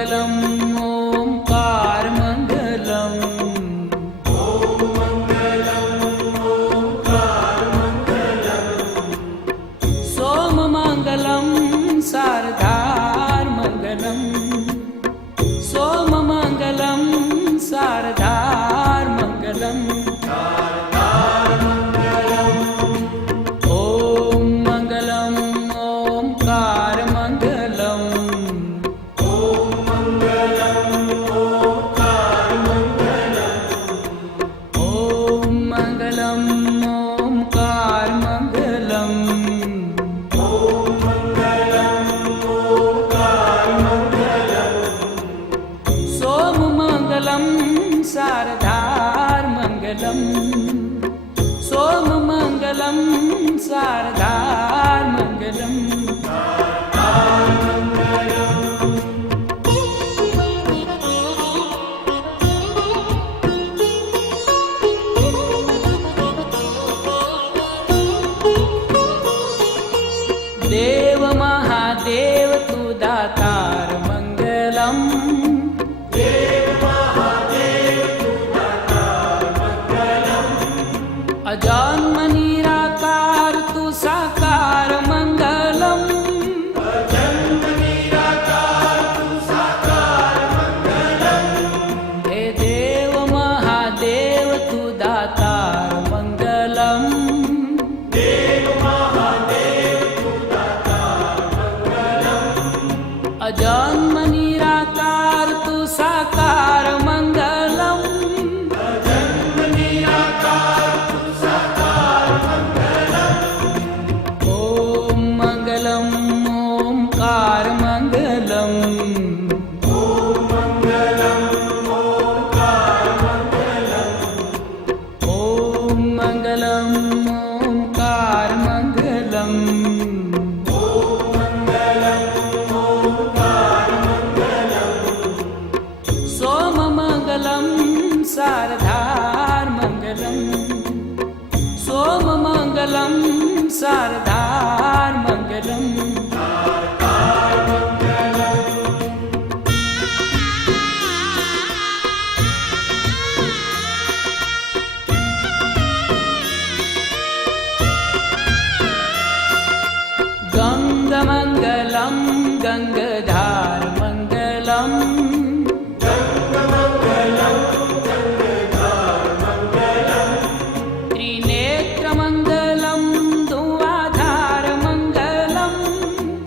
मंगलम ओंकार मंगलम। ओम मंगलम ओंकार मंगलम। सोम मंगलम शारदार मंगलम। सोम मंगलम शारदार मंगलम। ओम मंगलम ओंकार मंगलम। ओम मंगलम ओंकार मंगलम। ओम मंगलम ओंकार मंगलम। ओम मंगलम ओंकार मंगलम। सोम मंगलम शारदार मंगलम। सोम मंगलम शारदार मंगलम। देव महादेव तू दातार मंगलम। देव महादेव तू दातार मंगलम। अजन्म निराकार तू साकार मंगलम। अजन्म निराकार तू साकार मंगलम। हे देव महादेव तू दातार मंगलम। देव महादेव तू दातार मंगलम। अजन्म निराकार तू साकार मंगलम। अजन्म निराकार तू साकार मंगलम। ओम मंगलम ओंकार मंगलम। ओम मंगलम ओंकार मंगलम। ओम मंगलम ओंकार मंगलम। ओम मंगलम ओंकार मंगलम। सोम मंगलम शारदार मंगलम। सोम मंगलम शारदार मंगलम। गंग मंगलम गंगधार मंगलम। त्रिनेत्र मंगलम धुआधार मंगलम।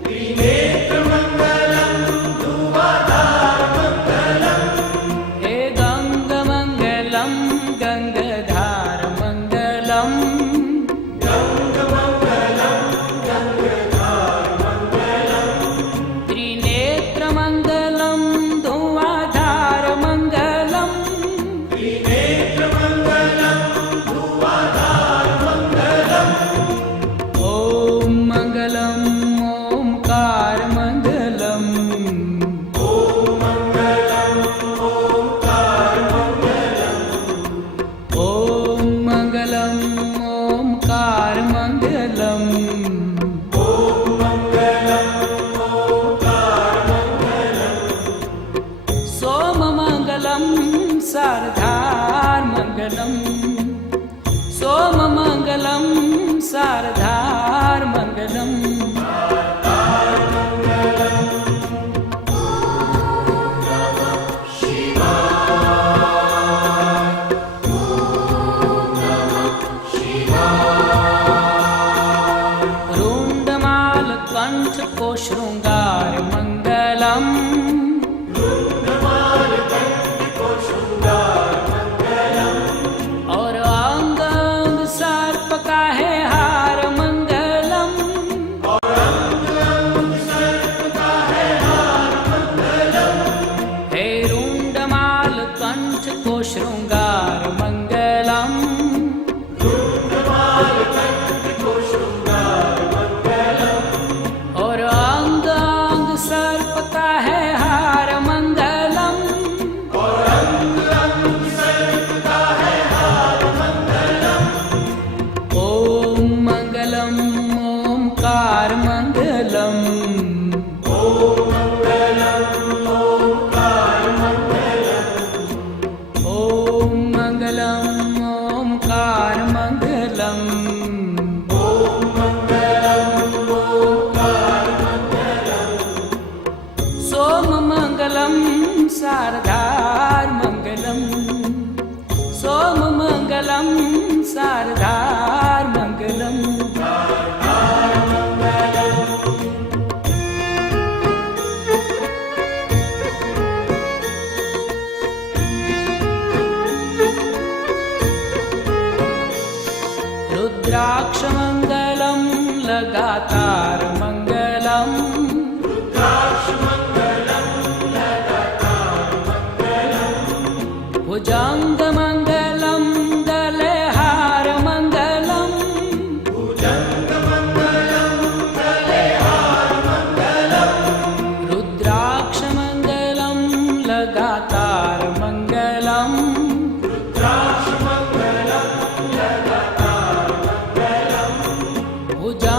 त्रिनेत्र मंगलम धुआधार मंगलम। हे गंग मंगलम गंगधार मंगलम। गंग मंगलम गंगधार मंगलम। त्रिनेत्र मंगलम धुआधार मंगलम। त्रिनेत्र मंगलम धुआधार मंगलम। ओम मंगलम ओंकार मंगलम। ओम मंगलम ओंकार मंगलम। ओम मंगलम ओंकार मंगलम। ओम मंगलम ओंकार मंगलम। सोम मंगलम शारदार मंगलम। सोम मंगलम शारदार मंगलम। रुंडमाल कंठ को श्रृंगार मंगलम। और अंग अंग सर्प का है हार मंगलम। हे रुंडमाल कंठ को श्रृंगार मंगलम। और अंग अंग सर्प का है सोममङ्गलं शारदार्मङ्गलम् सोममङ्गलं शारदार्मङ्गलम् रुद्राक्षमङ्गलं लगातारमङ्गलम् भुजङ्गमङ्गलं दलेहारमङ्गलम् रुद्राक्षमङ्गलं लगातारमङ्गलम्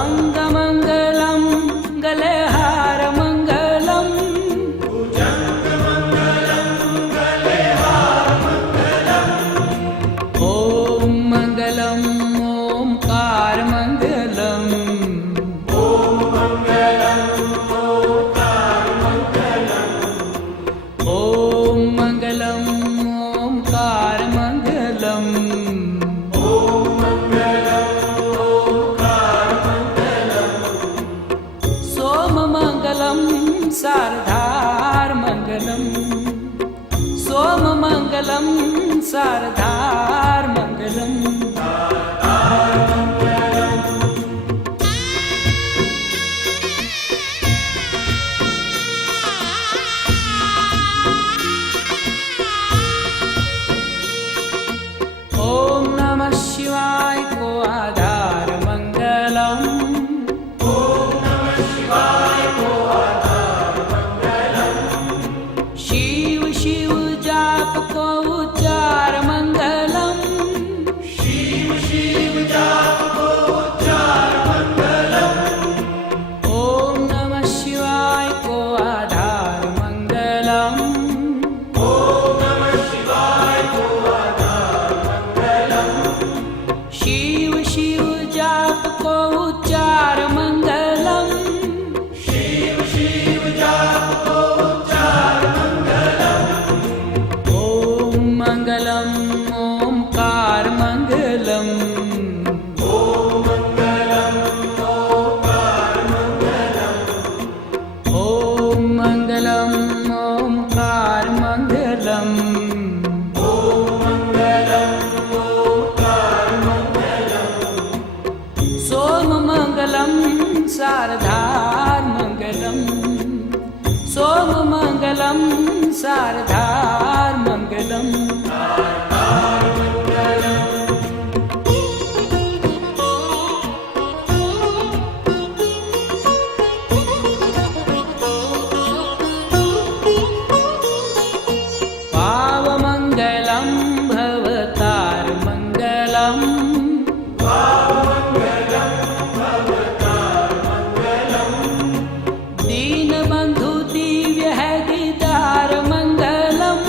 भुजङ्गमङ्गलं गलेहारमङ्गलम् ॐ मङ्गलम् ओङ्कारमङ्गलम् ॐ मङ्गलम् ओङ्कारमङ्गलम् सोममङ्गलं शारदार्मङ्गलम् सोममङ्गलं शारदार्मङ्गलम् ॐ नमः शिवाय को आधारमङ्गलम् शिव शिव जाप को उच्चार मंगलम ओम नमः शिवाय को आधार मंगलम शिव शिव जाप को उच्चार मंगलम ॐ मङ्गलम् ओङ्कारमङ्गलम् ॐ मङ्गलम् ओङ्कारमङ्गलम् सोममङ्गलं शारदार्मङ्गलम् सोममङ्गलं शारदार्मङ्गलम् पावमङ्गलं भवतारमङ्गलम् दीनबन्धु दिव्य है दीदार मंगलम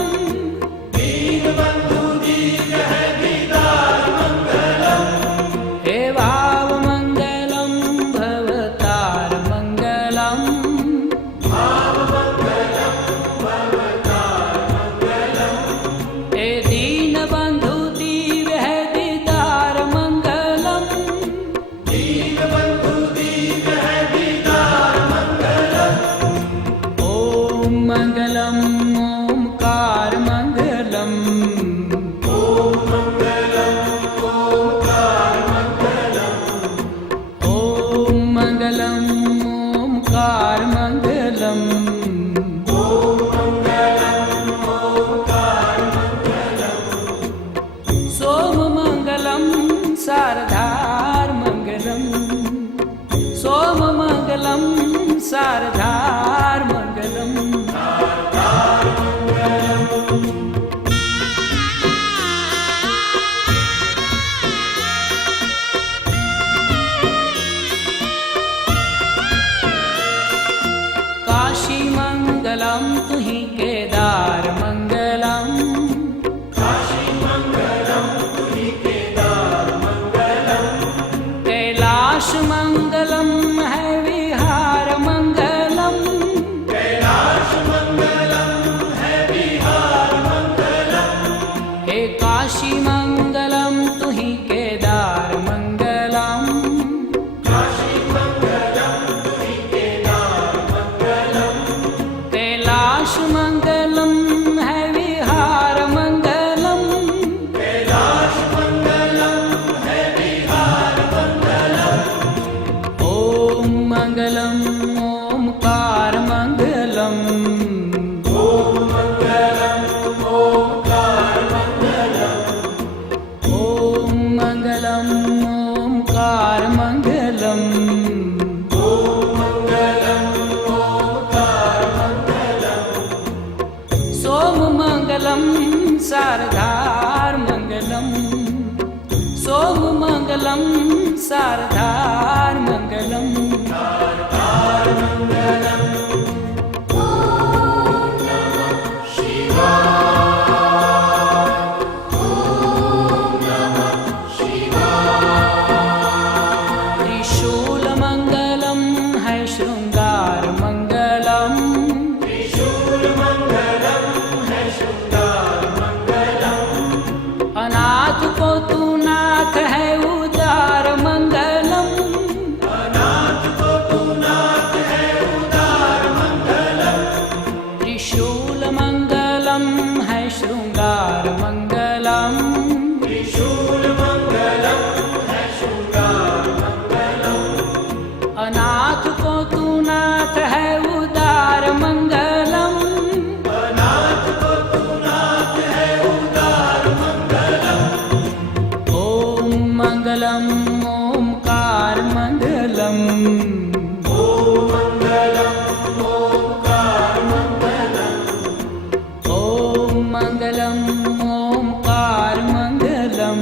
हे भावमङ्गलं भवतारमङ्गलम् हे दीनबन्धु दिव्य है दीदार मंगलम ॐ मङ्गलम् ओङ्कारमङ्गलम् ॐ मङ्गलम् ओङ्कारमङ्गलम् सोममङ्गलं शारदार्मङ्गलम् सोममङ्गलं शारदार्मङ्गलम् कैलाश मंगलम है विहार मंगलम, कैलाश मंगलम है विहार मंगलम। ओम मंगलम ओमकार मंगलम, ओम मंगलम ओंकार मंगलम। ओम मंगलम ओमकार मंगलम। ओम मंगलम ओंकार मंगलम। सोम मंगलम शारदार मंगलम, सोम मंगलम शारदार मंगलम। शारदार मंगलम। ओम नमः शिवाय। ओम नमः शिवाय। त्रिशूल मंगलम है श्रृंगार मंगलम, त्रिशूल मंगलम है शृंगार मंगलम। अनाथ को तू नाथ है उदार मंगलम, अनाथ को तू नाथ है उदार मंगलम। त्रिशूल मंगलम है श्रृंगार मंगलम, त्रिशूल मंगलम है शृंगार मंगलम। अनाथ को तू नाथ है उदार मंगलम, अनाथ को तू नाथ है उदार मंगलम। ओम मंगलम ओमकार मंगलम, ओम मंगलम ओंकार मंगलम। ओम मंगलम ओमकार मंगलम।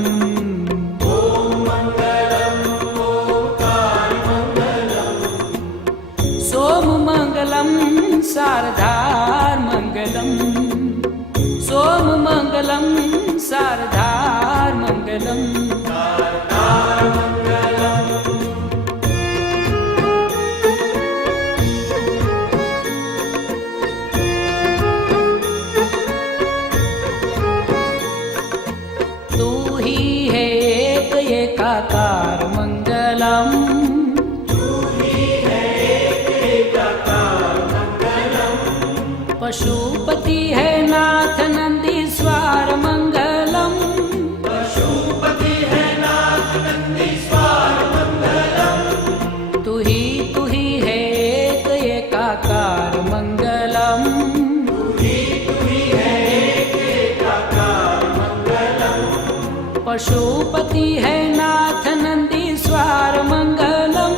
ओम मंगलम ओंकार मंगलम। सोम मंगलम शारदार मंगलम, सोम मंगलम शारदार मंगलम। शारदार मंगलम। तू ही है एक एकाकार मंगलम, तू ही है एक एकाकार मंगलम। पशुपति है नाथ नंदीश्वर मंगलम, पशुपति है नाथ नंदीश्वर मंगलम। तू ही है एक एकाकार मंगलम, तू ही है एक एकाकार मंगलम। पशुपति है नाथ नंदीश्वर मंगलम।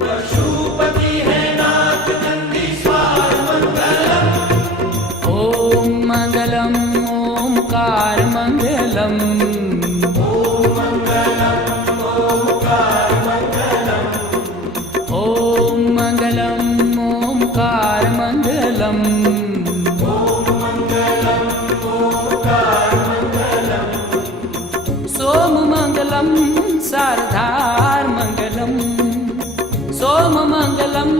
पशुपति है नाथ नंदीश्वर मंगलम। ओम मंगलम ओमकार मंगलम, ओम मंगलम ओंकार मंगलम। ओम मंगलम ओमकार मंगलम। ओम मंगलम ओंकार मंगलम। सोम मंगलम शारदार मंगलम, सोम मंगलम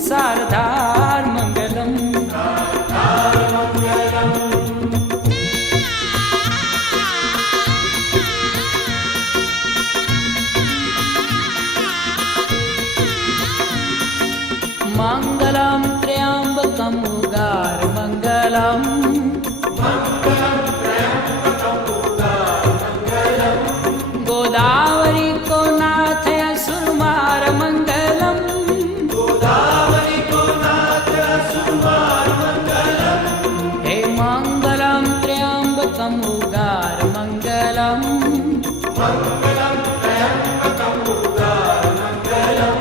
शारदार मंगलम। शारदार मंगलम। मंगलम त्र्यंबकम उगार मंगलम, मंगलम त्र्यंबकम उदार मंगलम। गोदावरी को नाथ असुरमार मंगलम, गोदावरी को नाथ असुरमार मंगलम। हे मंगलम त्र्यंबकम उगार मंगलम, मंगलम त्र्यंबकम उदार मंगलम।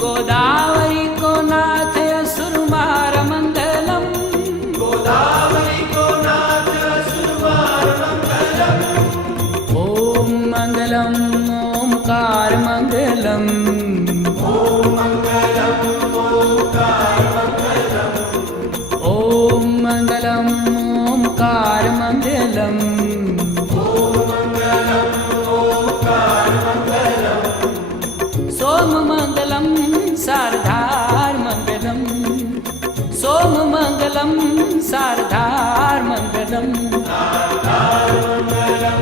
गोदावरी को नाथ असुरमार मंगलम, गोदावरी को नाथ असुरमार मंगलम। ओम मंगलम ओमकार मंगलम, ओम मंगलम ओंकार मंगलम। ओम मंगलम ओमकार मंगलम। ओम मंगलम ओंकार मंगलम। सोम मंगलम शारदार मंगलम, सोम मंगलम शारदार मंगलम। शारदार मंगलम।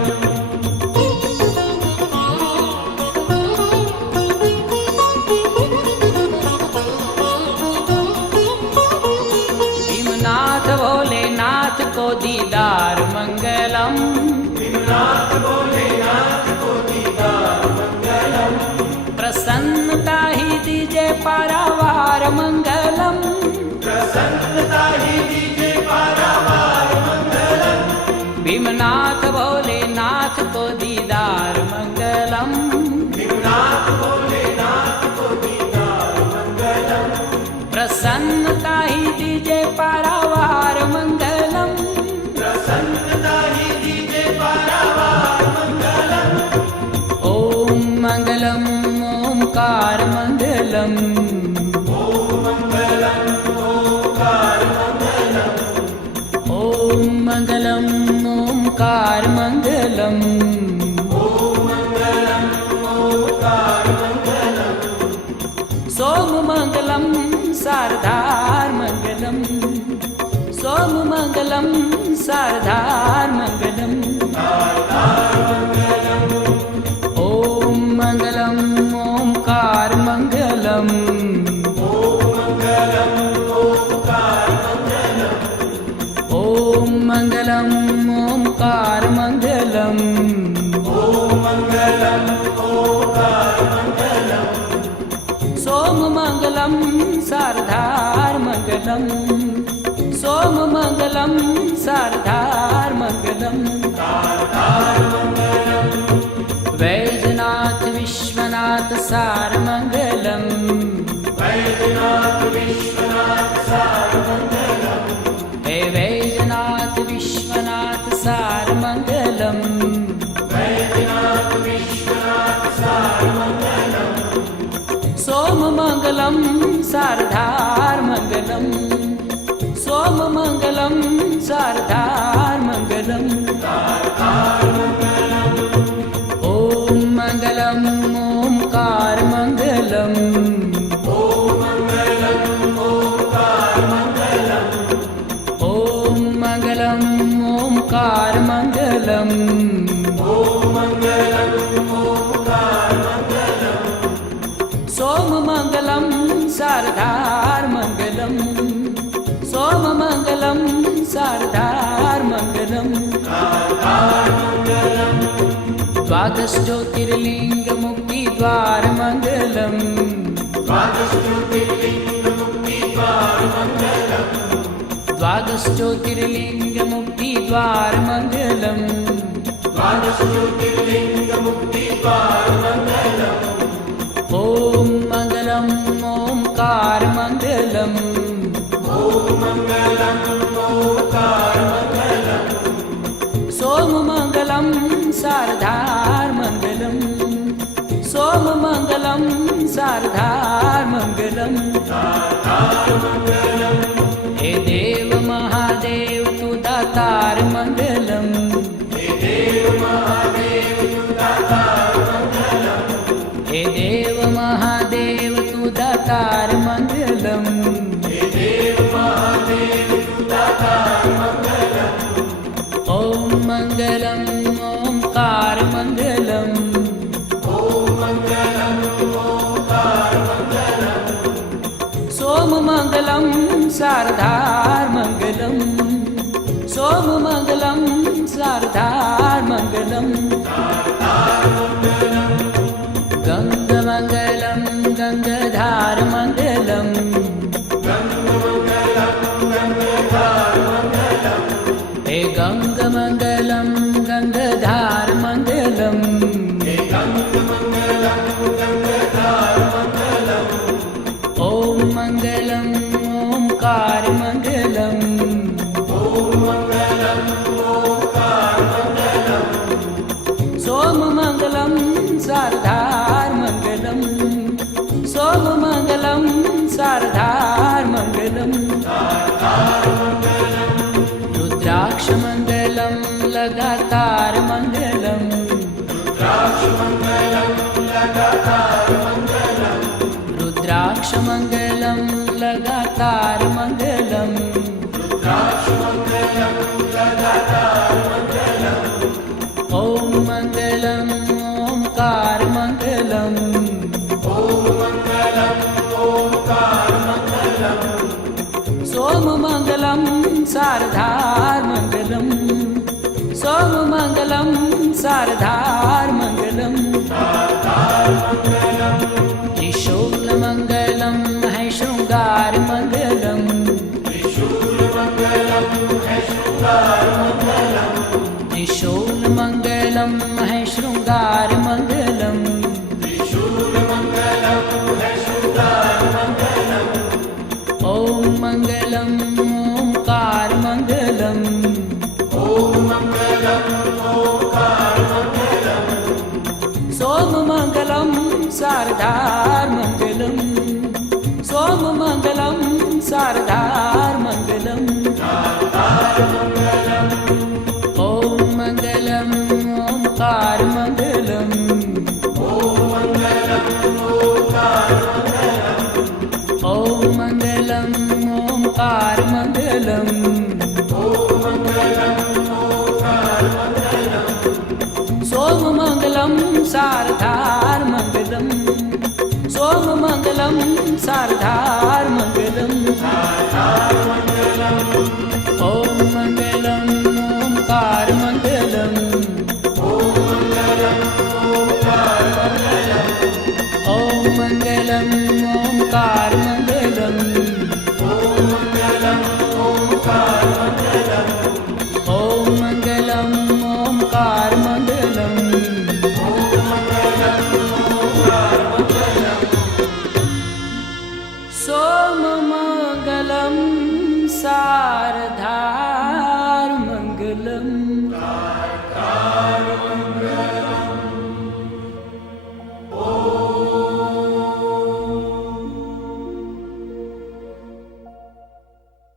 भीमनाथ को दीदार मंगलम, भीमनाथ भोलेनाथ को दीदार मंगलम, प्रसन्नता ही दीजे पारावार मंगलम, प्रसन्नता ही दीजे पारावार मंगलम, भीमनाथ भोलेनाथ को दीदार मंगलम, भीमनाथ भोलेनाथ को दीदार मंगलम, प्रसन्नता ही दीजे पारावार मंगलम, प्रसन्नता ही दीजे पारावार मंगलम, ओम मंगलम ओंकार मंगलम, ओम मंगलम ओंकार मंगलम, ओम मंगलम ओंकार मंगलम, ओम मंगलम ओंकार मंगलम, सोम मंगलम शारदार मंगलम, सोम मंगलम शारदार मंगलम, ओम मंगलम ओंकार मंगलम, ओम मंगलम ओंकार मंगलम, ओम मंगलम ओंकार मंगलम, ओम मंगलम ओंकार मंगलम, सोम मंगलम शारदार मंगलम, सोम मंगलम शारदार मंगलम, वैजनाथ विश्वनाथ सार मंगलम, वैद्यनाथ विश्वनाथ सार मंगलम, हे वैजनाथ विश्वनाथ सार मंगलम, वैद्यनाथ विश्वनाथ सार मंगलम, सोम मंगलम शारदार मंगलम, सोम मंगलम शारदार मंगलम, ओम मंगलम ओंकार मंगलम, ओम मंगलम ओंकार मंगलम, ओम मंगलम ओंकार मंगलम, ओम मंगलम ओंकार मंगलम, सोम मंगलम शारदार मंगलम, सोम मंगलम शारदार मंगलम, द्वादश ज्योतिर्लिंग मुक्ति द्वार मंगलम, द्वादश ज्योतिर्लिंग मुक्ति द्वार मंगलम, द्वादश ज्योतिर्लिंग मुक्ति द्वार मंगलम, द्वादश ज्योतिर्लिंग मुक्ति द्वार मंगलम, ओम मंगलम ओंकार मंगलम, ओम मंगलम ओंकार मंगलम, सोम मंगलम शारदार मंगलम, सोम मंगलम शारदार मंगलम, हे देव महादेव तू दातार मंगलम, हे देव महादेव तू दातार मंगलम, हे देव महादेव तू दातार मंगलम, हे देव महादेव तू दातार मंगलम, ओम मंगलम ओंकार मंगलम, ओम मंगलम ओंकार मंगलम, सोम मंगलम शारदार मंगलम, सोम मंगलम शारदार मंगलम, गंग मंगलम गंगाधार मंगलम, हे गंग मंगलम गंगाधार मंगलम, ओम मंगलम ओंकार मंगलम, सोम मंगलम शारदार मंगलम, सोम मंगलम शारदार मंगलम, रुद्राक्ष मंगलम लगातार मंगलम, रुद्राक्ष मंगलम लगातार मंगलम, ओम मंगलम ओंकार मंगलम, सोम मंगलम शारदार मंगलम, मङ्गलम् सोममङ्गलं शारदार्मङ्गलम् त्रिशूलमङ्गलं है शृङ्गारमङ्गलम् त्रिशूलमङ्गलं है शृङ्गारमङ्गलम् ॐ मङ्गलम् ओङ्कारमङ्गलम् सोममङ्गलं शारदार्मङ्गलम् सोममङ्गलं शारदार्मङ्गलम् ॐ मङ्गलम् ओङ्कारमङ्गलम् ॐ मङ्गलम् ओङ्कारमङ्गलम् सोममङ्गलं शारदार्मङ्गलम् सोममङ्गलं शारदार्मङ्गलम् ॐ